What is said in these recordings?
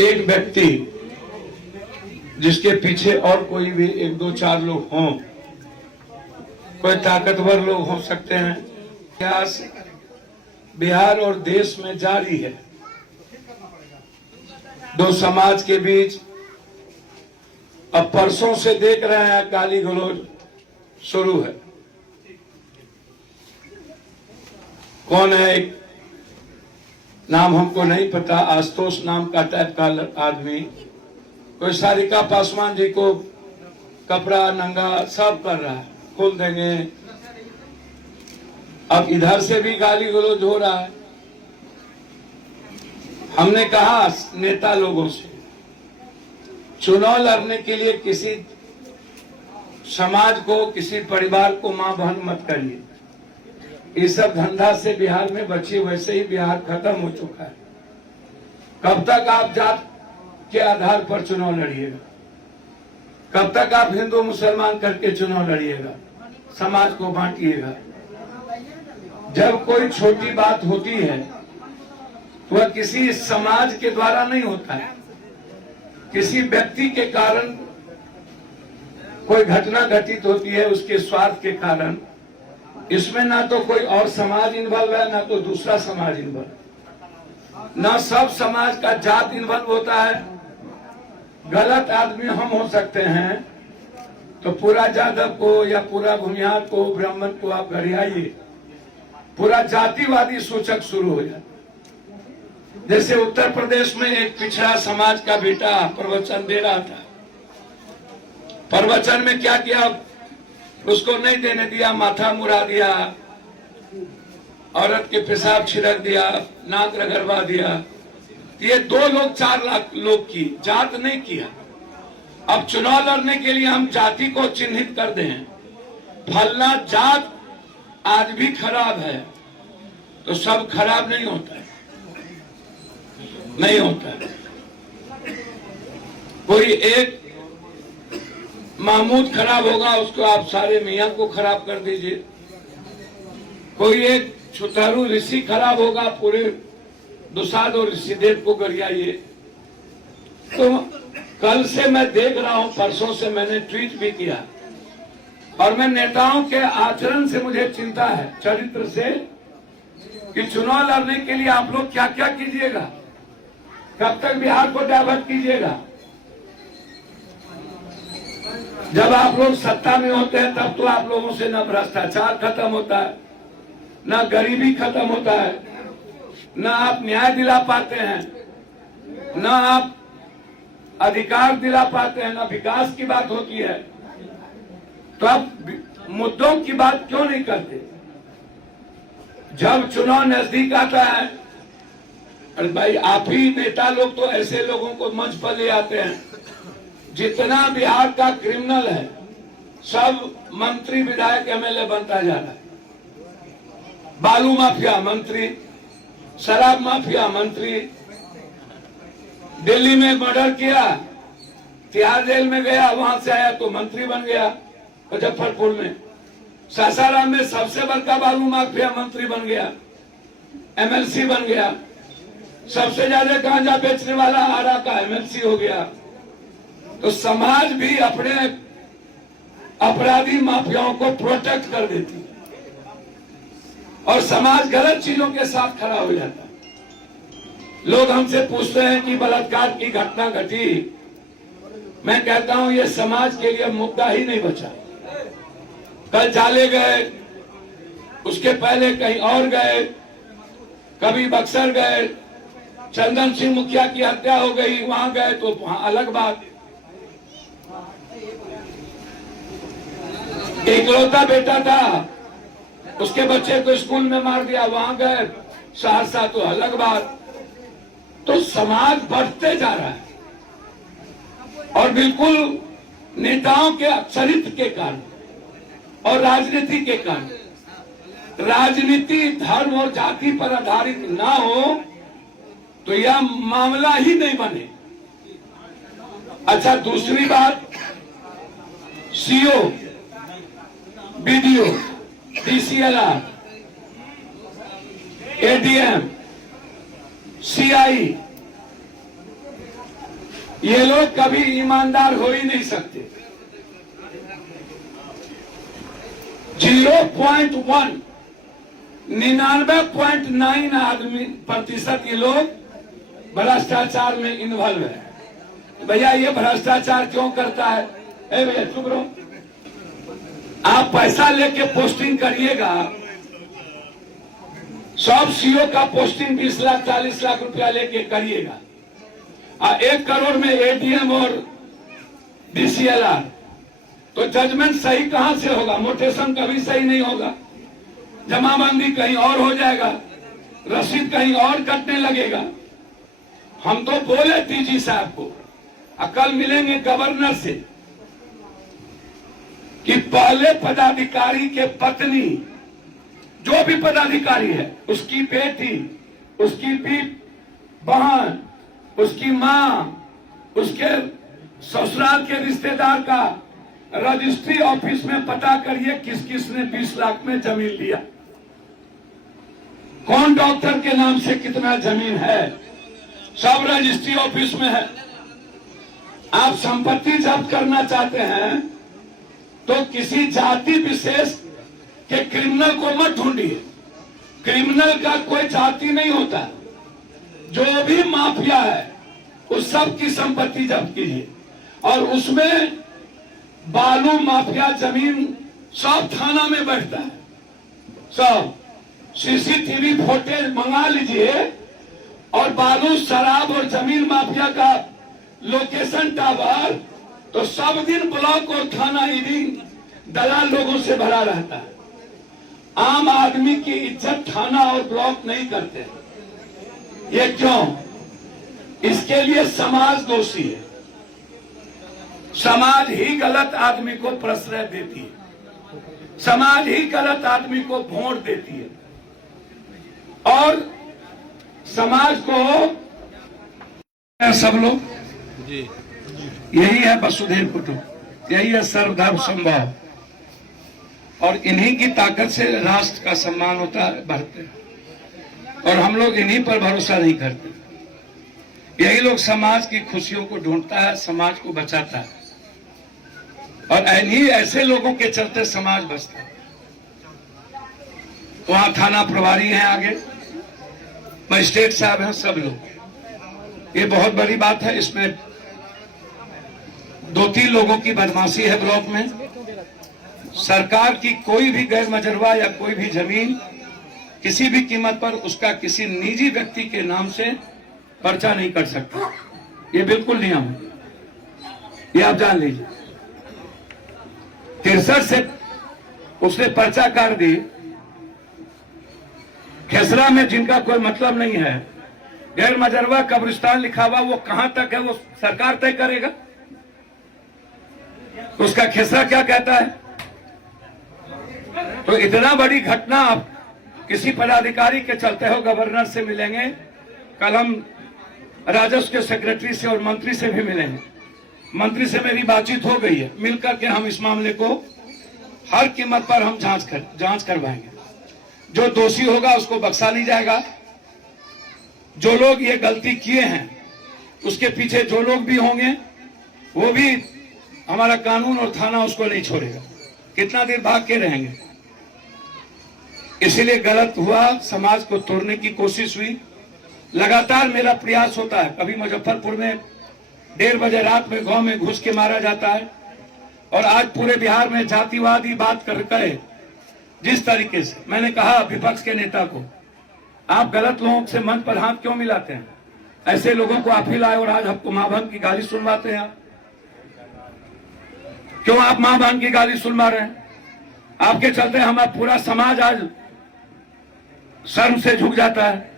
एक व्यक्ति जिसके पीछे और कोई भी एक दो चार लोग हों, कोई ताकतवर लोग हो सकते हैं। प्रयास बिहार और देश में जारी है। दो समाज के बीच अब परसों से देख रहे हैं गाली गलौज शुरू है। कौन है, एक नाम हमको नहीं पता, आशुतोष नाम का टाइप का आदमी, कोई सारिका पासवान जी को कपड़ा नंगा सब कर रहा है, खोल देंगे। अब इधर से भी गाली गलौज हो रहा है। हमने कहा नेता लोगों से, चुनाव लड़ने के लिए किसी समाज को, किसी परिवार को मां बहन मत करिए। इस सब धंधा से बिहार में बची, वैसे ही बिहार खत्म हो चुका है। कब तक आप जात के आधार पर चुनाव लड़िएगा? कब तक आप हिंदू मुसलमान करके चुनाव लड़िएगा, समाज को बांटिएगा? जब कोई छोटी बात होती है तो वह किसी समाज के द्वारा नहीं होता है, किसी व्यक्ति के कारण कोई घटना घटित होती है, उसके स्वार्थ के कारण। इसमें ना तो कोई और समाज इन्वॉल्व है, ना तो दूसरा समाज इन्वॉल्व, ना सब समाज का जात इन्वॉल्व होता है। गलत आदमी हम हो सकते हैं तो पूरा यादव को या पूरा भूमिहार को, ब्राह्मण को आप घर आइए, पूरा जातिवादी सूचक शुरू हो जाता। जैसे उत्तर प्रदेश में एक पिछड़ा समाज का बेटा प्रवचन दे रहा था। प्रवचन में क्या किया, उसको नहीं देने दिया, माथा मुड़ा दिया, औरत के पेशाब छिड़क दिया, नाक रगड़वा दिया। ये 2 लोग 4 लाख लोग की जात नहीं किया। अब चुनाव लड़ने के लिए हम जाति को चिन्हित कर दें, फलना जात आज भी खराब है, तो सब खराब नहीं होता है, नहीं होता है। कोई एक महमूद खराब होगा, उसको आप सारे मियां को खराब कर दीजिए। कोई एक छुतारू ऋषि खराब होगा, पूरे दुसाद और ऋषिदेव को गरियाइए। तो कल से मैं देख रहा हूं, परसों से मैंने ट्वीट भी किया, और मैं नेताओं के आचरण से मुझे चिंता है, चरित्र से, कि चुनाव लड़ने के लिए आप लोग क्या क्या कीजिएगा, कब तक बिहार को डाइवर्ट कीजिएगा। जब आप लोग सत्ता में होते हैं तब तो आप लोगों से न भ्रष्टाचार खत्म होता है, न गरीबी खत्म होता है, न आप न्याय दिला पाते हैं, न आप अधिकार दिला पाते हैं, न विकास की बात होती है। तो आप मुद्दों की बात क्यों नहीं करते? जब चुनाव नजदीक आता है, अरे भाई आप ही नेता लोग तो ऐसे लोगों को मंच पर ले आते हैं। जितना बिहार का क्रिमिनल है सब मंत्री विधायक एमएलए बनता जा रहा है। बालू माफिया मंत्री, शराब माफिया मंत्री, दिल्ली में मर्डर किया, तिहाड़ जेल में गया, वहां से आया तो मंत्री बन गया। मुजफ्फरपुर में, सासाराम में सबसे बड़का बालू माफिया मंत्री बन गया, एमएलसी बन गया। सबसे ज्यादा गांजा बेचने वाला आरा का एमएलसी हो गया। तो समाज भी अपने अपराधी माफियाओं को प्रोटेक्ट कर देती है और समाज गलत चीजों के साथ खड़ा हो जाता है। लोग हमसे पूछते हैं कि बलात्कार की घटना घटी, मैं कहता हूं ये समाज के लिए मुद्दा ही नहीं बचा। कल जाले गए, उसके पहले कहीं और गए, कभी बक्सर गए, चंदन सिंह मुखिया की हत्या हो गई, वहां गए तो वहां अलग बात। इकलौता बेटा था, उसके बच्चे को स्कूल में मार दिया, वहां गए सहरसा तो अलग बात। तो समाज बढ़ते जा रहा है और बिल्कुल नेताओं के चरित्र के कारण और राजनीति के कारण। राजनीति धर्म और जाति पर आधारित ना हो तो यह मामला ही नहीं बने। अच्छा, दूसरी बात, CO, BDO, DCLR, ADM, CI, ये लोग कभी ईमानदार हो ही नहीं सकते। 0.1 99.9 आदमी प्रतिशत ये लोग भ्रष्टाचार में इन्वॉल्व है। भैया ये भ्रष्टाचार क्यों करता है? भैया चुप रहो। आप पैसा लेके पोस्टिंग करिएगा, सब सीओ का पोस्टिंग 20 लाख 40 लाख रुपया लेके करिएगा, 1 करोड़ में एडीएम और डीसीएलआर, तो जजमेंट सही कहां से होगा? मोटेशन कभी सही नहीं होगा, जमाबंदी कहीं और हो जाएगा, रसीद कहीं और कटने लगेगा। हम तो बोले डीजी साहब को, कल मिलेंगे गवर्नर से, कि पहले पदाधिकारी के पत्नी, जो भी पदाधिकारी है, उसकी बेटी, उसकी बहन, उसकी मां, उसके ससुराल के रिश्तेदार का रजिस्ट्री ऑफिस में पता करिए किस किस ने 20 लाख में जमीन लिया, कौन डॉक्टर के नाम से कितना जमीन है, सब रजिस्ट्री ऑफिस में है। आप संपत्ति जब्त करना चाहते हैं तो किसी जाति विशेष के क्रिमिनल को मत ढूंढिए। क्रिमिनल का कोई जाति नहीं होता, जो भी माफिया है उस सब की संपत्ति जब्त कीजिए, और उसमें बालू माफिया जमीन सब थाना में बैठता है, सब सीसीटीवी फुटेज मंगा लीजिए, और बालू शराब और जमीन माफिया का लोकेशन टावर तो सब दिन ब्लॉक और थाना ईडी दलाल लोगों से भरा रहता है। आम आदमी की इज्जत थाना और ब्लॉक नहीं करते। ये क्यों? इसके लिए समाज दोषी है। समाज ही गलत आदमी को प्रश्रय देती है, समाज ही गलत आदमी को वोट देती है, और समाज को सब लोग जी, यही है वसुधैव कुटुंब, यही है सर्वधर्म समभाव, और इन्हीं की ताकत से राष्ट्र का सम्मान होता है, बढ़ते हैं, और हम लोग इन्हीं पर भरोसा नहीं करते। यही लोग समाज की खुशियों को ढूंढता है, समाज को बचाता है, और इन्हीं ऐसे लोगों के चलते समाज बचता है। वहां थाना प्रभारी हैं, आगे मजिस्ट्रेट साहब हैं, सब लोग। ये बहुत बड़ी बात है। इसमें 2-3 लोगों की बदमाशी है ब्लॉक में। सरकार की कोई भी गैर मजरवा या कोई भी जमीन किसी भी कीमत पर उसका किसी निजी व्यक्ति के नाम से पर्चा नहीं कर सकता। ये बिल्कुल नियम है, ये आप जान लीजिए। 63 से उसने पर्चा काट दी। खेसरा में जिनका कोई मतलब नहीं है, गैर मजरवा कब्रिस्तान लिखा हुआ, वो कहां तक है वो सरकार तय करेगा। उसका खेसरा क्या कहता है? तो इतना बड़ी घटना आप किसी पदाधिकारी के चलते हो गवर्नर से मिलेंगे, कल हम राजस्व के सेक्रेटरी से और मंत्री से भी मिलेंगे। मंत्री से मेरी बातचीत हो गई है, मिलकर के हम इस मामले को हर कीमत पर हम जांच करवाएंगे। जो दोषी होगा उसको बख्शा नहीं जाएगा। जो लोग ये गलती किए हैं उसके पीछे जो लोग भी होंगे वो भी, हमारा कानून और थाना उसको नहीं छोड़ेगा। कितना देर भाग के रहेंगे? इसीलिए गलत हुआ, समाज को तोड़ने की कोशिश हुई। लगातार मेरा प्रयास होता है। कभी मुजफ्फरपुर में 1:30 बजे रात में गांव में घुस के मारा जाता है, और आज पूरे बिहार में जातिवादी बात करके जिस तरीके से मैंने कहा विपक्ष के नेता को, आप गलत लोगों से मन पर हाथ क्यों मिलाते हैं? ऐसे लोगों को आप ही लाए और आज आपको मां बहन की गाली सुनवाते हैं। क्यों आप मां बहन की गाली सुनवा रहे हैं? आपके चलते हमारा पूरा समाज आज शर्म से झुक जाता है।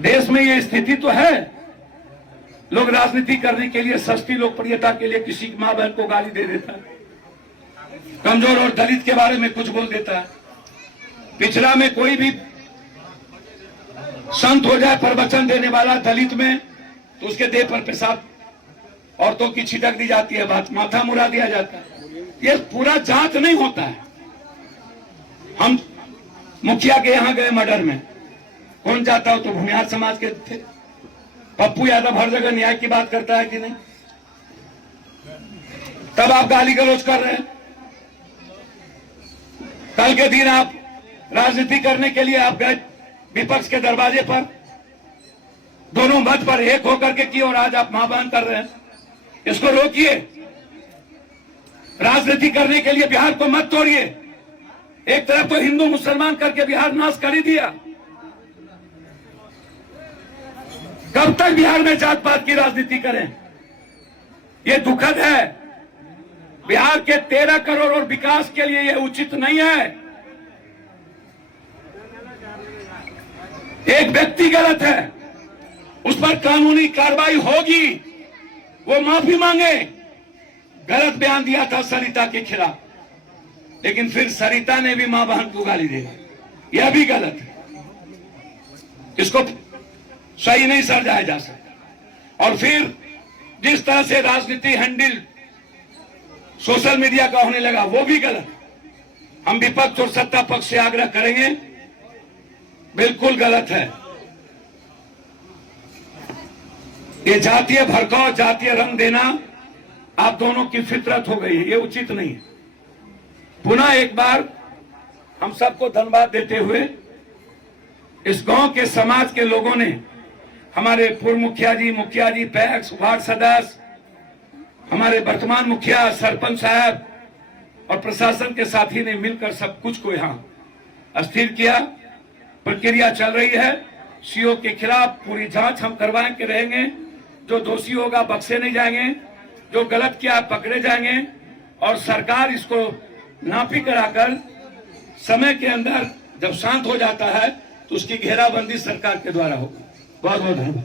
देश में ये स्थिति तो है। लोग राजनीति करने के लिए, सस्ती लोकप्रियता के लिए किसी की मां बहन को गाली दे देता है, कमजोर और दलित के बारे में कुछ बोल देता है। पिछड़ा में कोई भी संत हो जाए प्रवचन देने वाला दलित में, तो उसके देह पर पेशाब औरतों की छिटक दी जाती है, बात माथा मुड़ा दिया जाता है। ये पूरा जांच नहीं होता है। हम मुखिया के यहां गए मर्डर में, कौन जाता हो? तो भूमिहार समाज के थे। पप्पू यादव हर जगह न्याय की बात करता है कि नहीं? तब आप गाली गलौज कर रहे हैं। कल के दिन आप राजनीति करने के लिए आप गए विपक्ष के दरवाजे पर, दोनों मंच पर एक होकर के की, और आज आप महाबहन कर रहे हैं। इसको रोकिए। राजनीति करने के लिए बिहार को मत तोड़िए। एक तरफ तो हिंदू मुसलमान करके बिहार नाश कर ही दिया। कब तक बिहार में जात पात की राजनीति करें? ये दुखद है। बिहार के 13 करोड़ और विकास के लिए यह उचित नहीं है। एक व्यक्ति गलत है, उस पर कानूनी कार्रवाई होगी, वो माफी मांगे। गलत बयान दिया था सरिता के खिलाफ, लेकिन फिर सरिता ने भी मां बहन को गाली दी। यह भी गलत है, इसको सही नहीं समझाया जा सकता। और फिर जिस तरह से राजनीति हैंडल सोशल मीडिया का होने लगा, वो भी गलत। हम विपक्ष और सत्ता पक्ष से आग्रह करेंगे, बिल्कुल गलत है। ये जातीय भड़काव, जातीय रंग देना आप दोनों की फितरत हो गई है, ये उचित नहीं है। पुनः एक बार हम सबको धन्यवाद देते हुए, इस गांव के समाज के लोगों ने, हमारे पूर्व मुखिया जी, पैक्स, वार्ड सदस्य, हमारे वर्तमान मुखिया, सरपंच साहब और प्रशासन के साथी ने मिलकर सब कुछ को यहां स्थिर किया। प्रक्रिया चल रही है। सीओ के खिलाफ पूरी जांच हम करवाएं के रहेंगे। जो दोषी होगा बख्शे नहीं जाएंगे, जो गलत किया पकड़े जाएंगे, और सरकार इसको नापी कराकर समय के अंदर जब शांत हो जाता है तो उसकी घेराबंदी सरकार के द्वारा होगी। बहुत बहुत धन्यवाद।